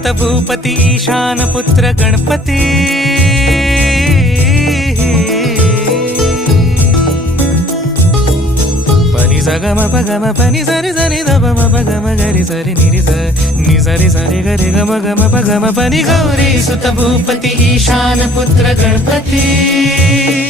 सुत भूपती ईशान पुत्र गणपती पनि सगम पगम पनि सरि सरि ध म पगम गरि सरि निरि स नि सरि सरि गरि गम गम पगम पनि गौरी सुत भूपती ईशान पुत्र गणपती